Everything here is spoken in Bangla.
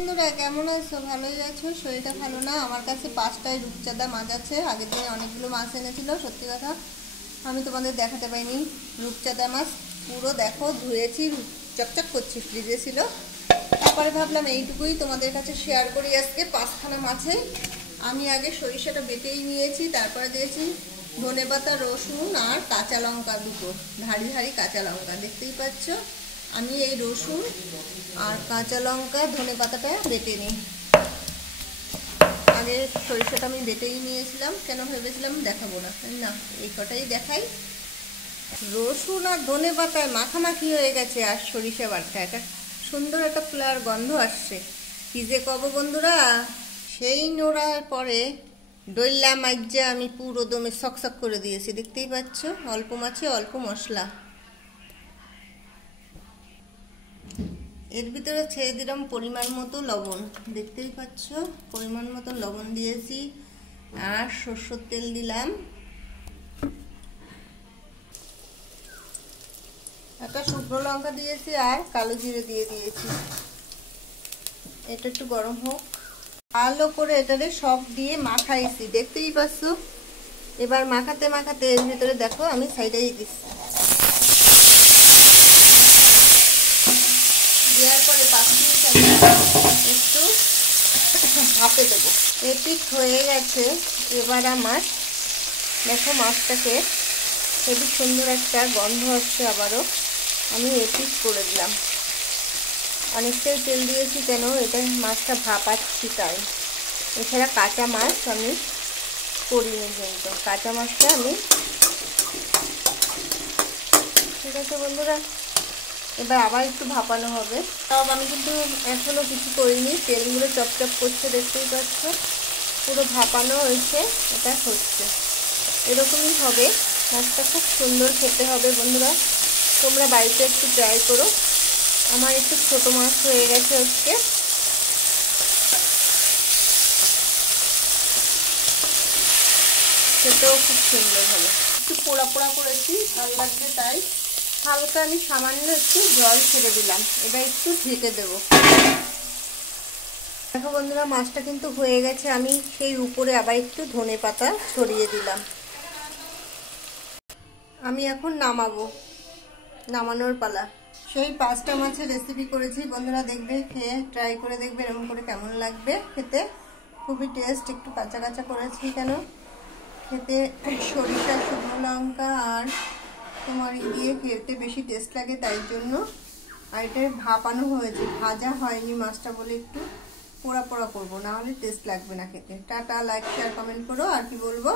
বন্ধুরা কেমন আছো? ভালোই আছো? শরীরটা ভালো না। আমার কাছে 5টায় রূপচাঁদা মাছ আছে। আগের দিনে অনেকগুলো মাছ এনেছিল, সত্যি কথা আমি তোমাদের দেখাতে পাইনি। রূপচাঁদা মাছ পুরো দেখো ধুয়েছি, চকচক করছি, ফ্রিজে ছিল। তারপরে ভাবলাম এইটুকুই তোমাদের কাছে শেয়ার করি। আজকে 5খানা মাছে আমি আগে সরিষাটা বেটেই নিয়েছি, তারপরে দিয়েছি ধনেপাতা, রসুন আর কাঁচা লঙ্কা, দুটো ধারি ধারি কাঁচা লঙ্কা দেখতেই পাচ্ছ। আমি এই রসুন আর কাঁচা লঙ্কা ধনেপাতাটা বেটে নিই। আগে সরিষাটা আমি বেটেই নিয়েছিলাম, কেন ভেবেছিলাম দেখাবো না, না এই কটাই দেখাই। রসুন আর ধনেপাতায় মাখামাখি হয়ে গেছে, আর সরিষা বাটা এটা সুন্দর একটা ফ্লেভার গন্ধ আসছে। কি যে কব বন্ধুরা, সেই নোড়ার পরে ডইলা মাজ্জা আমি পুরো দমে সকসক করে দিয়েছি, দেখতেই পাচ্ছ। অল্প মাছে অল্প মশলা, এর ভিতরে ছেড়ে দিলাম পরিমাণ মতো লবণ, দেখতেই পাচ্ছ পরিমাণ মতো লবণ দিয়েছি। আর সরষের তেল দিলাম, একটা শুকনো লঙ্কা দিয়েছি আর কালো জিরে দিয়ে দিয়েছি। এটা একটু গরম হোক, ভালো করে এটারে সব দিয়ে মাখাইছি, দেখতেই পাচ্ছ। এবার মাখাতে মাখাতে এর ভিতরে দেখো আমি সাইডে দিচ্ছি, দেওয়ার পরে 5 মিনিট আমি একটু ভাপে দেবো। এপিট হয়ে গেছে। এবার আমার দেখো মাছটাকে খুবই সুন্দর একটা গন্ধ হচ্ছে, আবারও আমি এপিট করে দিলাম। অনেকটাই তেল দিয়েছি, কেন এটা মাছটা ভাপাচ্ছি তাই। এছাড়া কাঁচা মাছ আমি করিনি, কিন্তু কাঁচা মাছটা আমি, ঠিক আছে বন্ধুরা। এবার আবার একটু ভাপানো হবে। সব আমি কিন্তু এখনো কিছু করিনি, তেলগুলো চপচপ করছে দেখতেই পাচ্ছ, পুরো ভাপানো হয়েছে। এটা হচ্ছে এরকমই হবে, মাছটা খুব সুন্দর খেতে হবে বন্ধুরা। তোমরা বাড়িতে একটু ট্রাই করো। আমার একটু ছোট মাছ হয়ে গেছে হচ্ছে, খেতেও খুব সুন্দর হবে। একটু পোড়া পোড়া করেছি, ভালো লাগবে তাই হালকা আমি সামান্য একটু জল ছেড়ে দিলাম। এবার একটু ঢেকে দেবো। দেখো বন্ধুরা মাছটা কিন্তু হয়ে গেছে। আমি সেই উপরে আবার একটু ধনেপাতা ছড়িয়ে দিলাম। আমি এখন নামাবো, নামানোর পালা। সেই 5টা মাছের রেসিপি করেছি বন্ধুরা, দেখবে খেয়ে ট্রাই করে দেখবে এরকম করে কেমন লাগবে খেতে। খুবই টেস্ট, একটু কাঁচা কাঁচা করেছি কেন খেতে সরিষা, শুকনো লঙ্কা আর তোমার দিয়ে খেতে বেশি টেস্ট লাগে তাই জন্য। আর এটা ভাপানো হয়েছে, ভাজা হয়নি মাছটা বলে একটু পোড়া পোড়া করবো, না হলে টেস্ট লাগবে না খেতে। টাটা, লাইক শেয়ার কমেন্ট করো। আর কি বলবো,